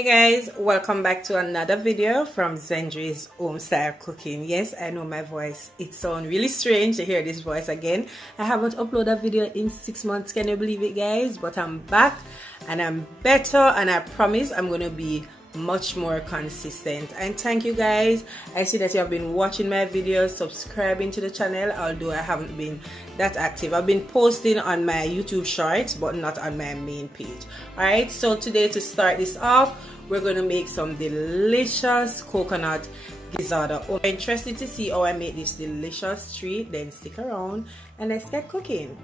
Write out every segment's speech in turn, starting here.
Hey guys, welcome back to another video from Zendri's Home Style Cooking. Yes, I know my voice, it sounds really strange to hear this voice again. I haven't uploaded a video in 6 months, can you believe it guys? But I'm back and I'm better, and I promise I'm gonna be much more consistent. And thank you guys. I see that you have been watching my videos, subscribing to the channel, although I haven't been that active. I've been posting on my YouTube shorts but not on my main page. Alright, so today to start this off, we're going to make some delicious coconut gizzada. If you're interested to see how I make this delicious treat, then stick around and let's get cooking.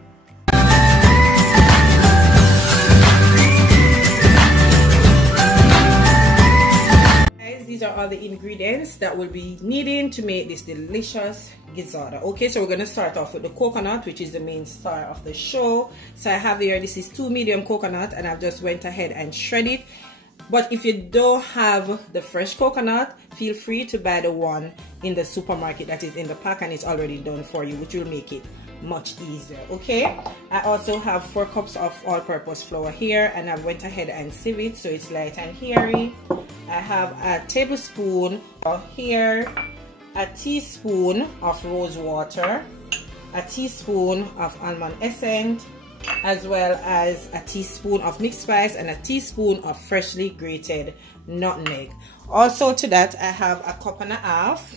These are all the ingredients that we'll be needing to make this delicious gizzada. Okay, so we're going to start off with the coconut, which is the main star of the show. So I have here, this is 2 medium coconut, and I've just went ahead and shredded it. But if you don't have the fresh coconut, feel free to buy the one in the supermarket that is in the pack and it's already done for you, which will make it much easier. Okay, I also have 4 cups of all-purpose flour here, and I went ahead and sieve it so it's light and hairy. I have a tablespoon here, a teaspoon of rose water, a teaspoon of almond essence, as well as a teaspoon of mixed spice and a teaspoon of freshly grated nutmeg. Also to that, I have a cup and a half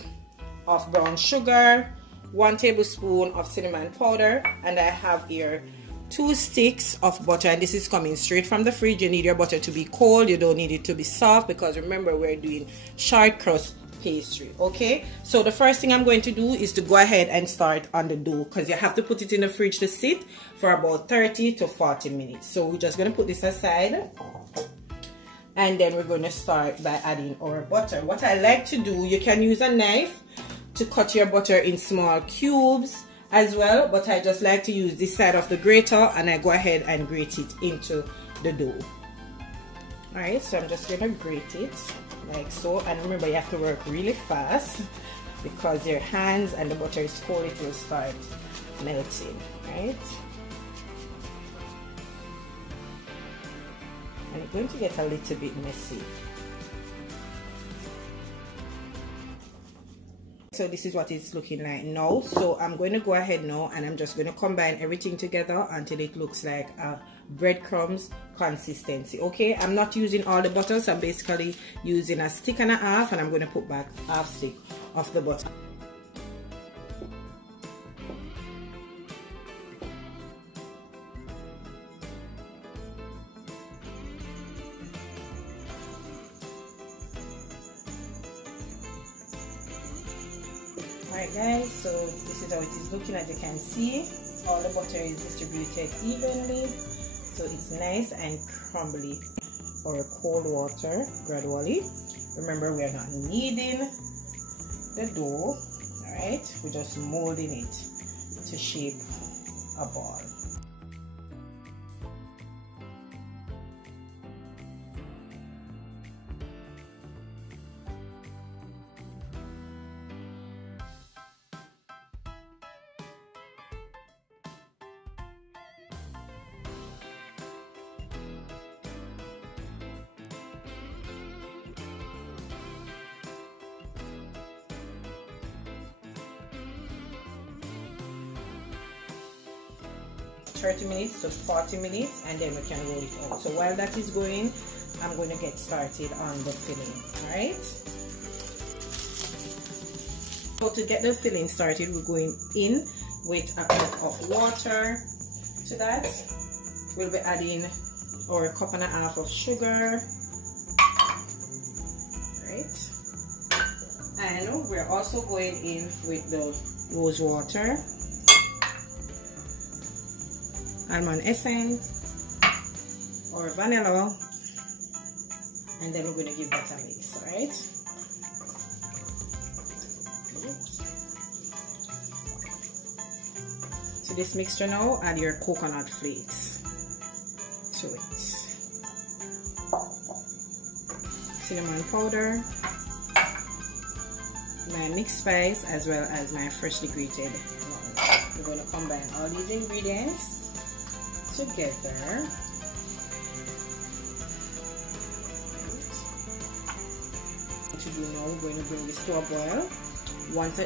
of brown sugar, 1 tablespoon of cinnamon powder, and I have here 2 sticks of butter, and this is coming straight from the fridge. You need your butter to be cold, you don't need it to be soft, because remember we're doing short crust pastry. Okay, so the first thing I'm going to do is to go ahead and start on the dough, because you have to put it in the fridge to sit for about 30 to 40 minutes. So we're just going to put this aside, and then we're going to start by adding our butter. What I like to do, you can use a knife to cut your butter in small cubes as well, but I just like to use this side of the grater, and I go ahead and grate it into the dough. Alright, so I'm just going to grate it like so, and remember you have to work really fast because your hands and the butter is cold, it will start melting, right? And it's going to get a little bit messy. So this is what it's looking like now. So I'm going to go ahead now and I'm just going to combine everything together until it looks like a breadcrumbs consistency. Okay, I'm not using all the butter, so I'm basically using a stick and a half, and I'm going to put back half stick of the butter. Alright guys, so this is how it is looking. As you can see, all the butter is distributed evenly, so it's nice and crumbly. Or cold water gradually. Remember, we are not kneading the dough, alright, we're just molding it to shape a ball. ...30 minutes to 40 minutes, and then we can roll it out. So while that is going, I'm going to get started on the filling. Alright, so to get the filling started, we're going in with a cup of water. To that, we'll be adding our cup and a half of sugar. Right, and we're also going in with the rose water, almond essence or vanilla, and then we're going to give that a mix. Alright, to this mixture now, add your coconut flakes to it, cinnamon powder, my mixed spice, as well as my freshly grated nutmeg. We're going to combine all these ingredients together. to do now, we're going to bring this to a boil. Once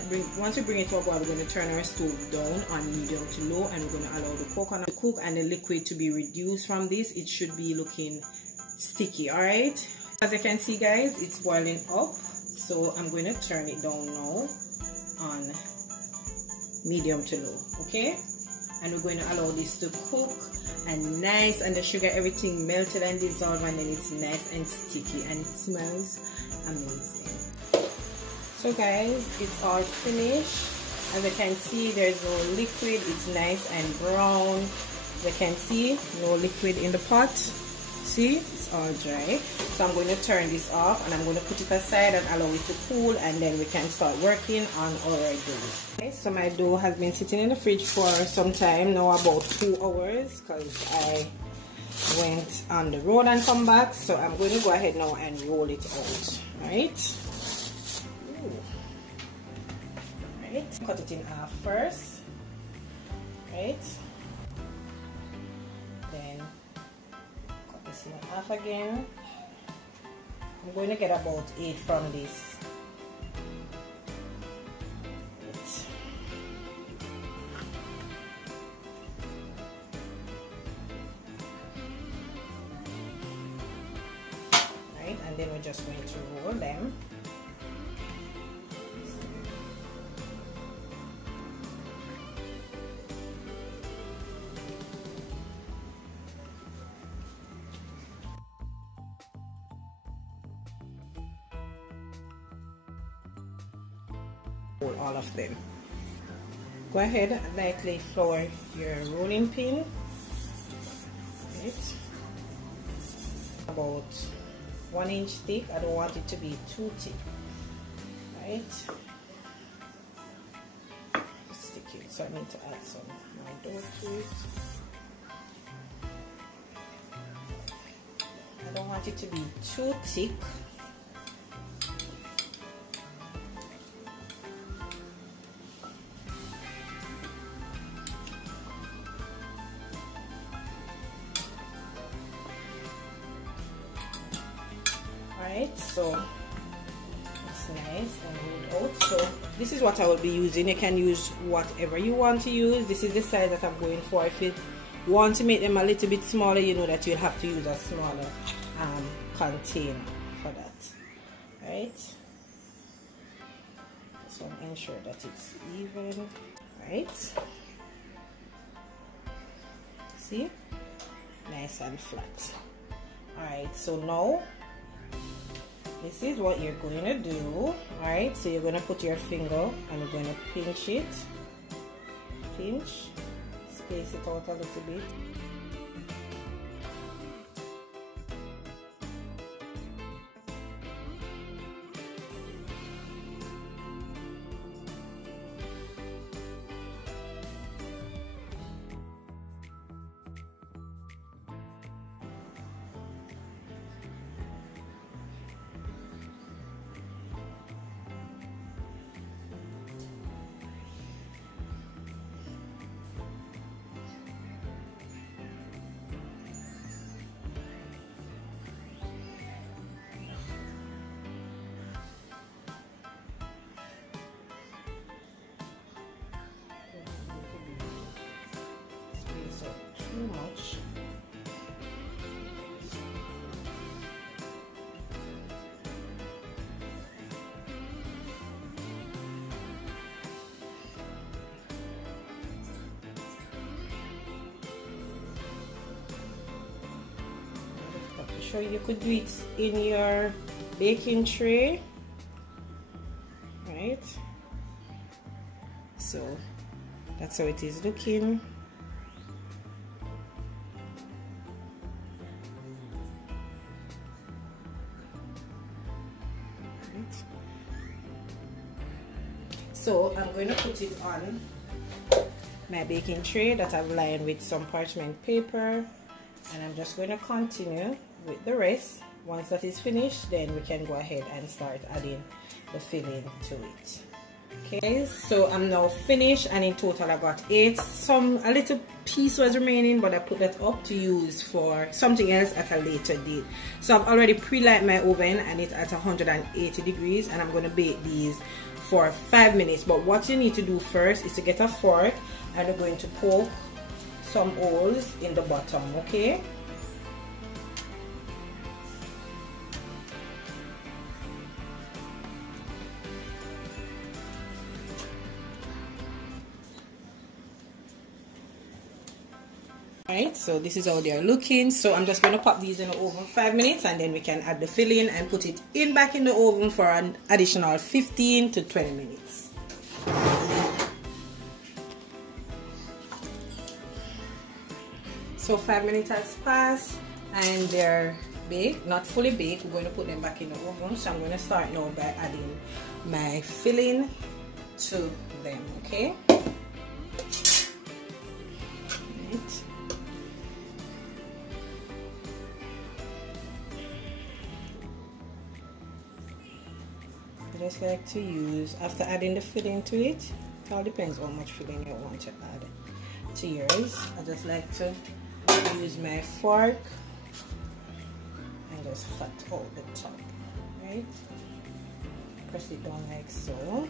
we bring it to a boil, we're going to turn our stove down on medium to low, and we're going to allow the coconut to cook and the liquid to be reduced from this. It should be looking sticky. All right, as you can see, guys, it's boiling up, so I'm going to turn it down now on medium to low. Okay, and we're going to allow this to cook and nice, and the sugar, everything melted and dissolved, and then it's nice and sticky and it smells amazing. So guys, it's all finished. As you can see, there's no liquid. It's nice and brown. As you can see, no liquid in the pot. See, it's all dry. So I'm going to turn this off, and I'm going to put it aside and allow it to cool, and then we can start working on our dough. Okay, so my dough has been sitting in the fridge for some time now, about 2 hours, because I went on the road and come back. So I'm going to go ahead now and roll it out. Right. Right. Cut it in half first. Right. Then cut this in half again. I'm going to get about 8 from this. Right, and then we're just going to roll them. All of them. Go ahead and lightly flour your rolling pin. Right. About 1 inch thick. I don't want it to be too thick. Right. Stick it. So I need to add some more dough to it. I don't want it to be too thick. So it's nice and rolled out. So this is what I will be using. You can use whatever you want to use. This is the size that I'm going for. If you want to make them a little bit smaller, you know that you'll have to use a smaller container for that. Right, so ensure that it's even. Right, see, nice and flat. All right, so now this is what you're going to do. Alright, so you're going to put your finger and you're going to pinch it. Pinch, space it out a little bit. Too much. To show you could do it in your baking tray, right? So that's how it is looking. So I'm going to put it on my baking tray that I've lined with some parchment paper, and I'm just going to continue with the rest. Once that is finished, then we can go ahead and start adding the filling to it. Okay, so I'm now finished, and in total I got 8. A little piece was remaining, but I put that up to use for something else at a later date. So I've already pre-light my oven, and it's at 180 degrees, and I'm going to bake these for 5 minutes. But what you need to do first is to get a fork, and you're going to poke some holes in the bottom, okay? Right, so this is how they are looking. So I'm just going to pop these in the oven 5 minutes, and then we can add the filling and put it back in the oven for an additional 15 to 20 minutes. So 5 minutes has passed, and they're baked, not fully baked. We're going to put them back in the oven. So I'm going to start now by adding my filling to them, okay? Right. I just like to use, after adding the filling to it, it all depends how much filling you want to add to yours. I just like to use my fork and just fat out the top, right? Press it down like so.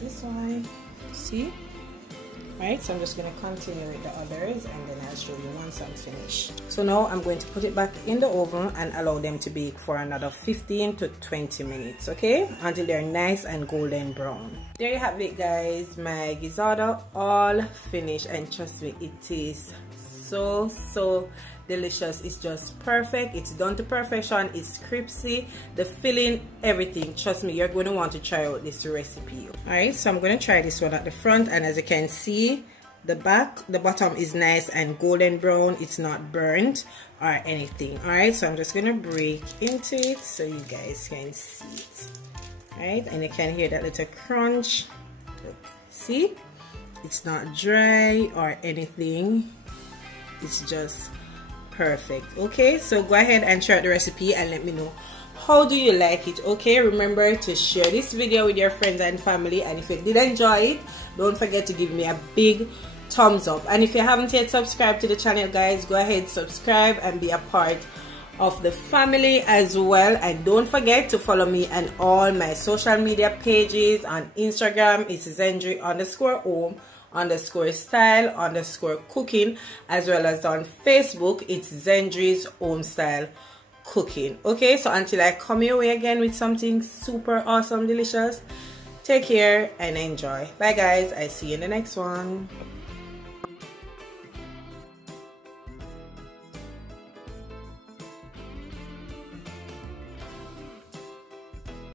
This one, see? Right, so I'm just going to continue with the others, and then I'll show you once I'm finished. So now I'm going to put it back in the oven and allow them to bake for another 15 to 20 minutes, okay, until they're nice and golden brown. There you have it, guys, my gizzada all finished, and trust me, it tastes so delicious. It's just perfect. It's done to perfection. It's crispy, the filling, everything. Trust me, you're going to want to try out this recipe. All right, so I'm going to try this one at the front, and as you can see, the bottom is nice and golden brown. It's not burnt or anything. All right, so I'm just going to break into it so you guys can see it. All right, and you can hear that little crunch. Look, see, it's not dry or anything. It's just perfect. Okay, so go ahead and try out the recipe and let me know how do you like it. Okay, remember to share this video with your friends and family, and if you did enjoy it, don't forget to give me a big thumbs up. And if you haven't yet subscribed to the channel, guys, go ahead, subscribe and be a part of the family as well. And don't forget to follow me on all my social media pages. On Instagram, it's Zendry_home_style_cooking, as well as on Facebook, it's Zendry's Home Style Cooking. Okay, so until I come your way again with something super awesome, delicious, take care and enjoy. Bye, guys. I see you in the next one.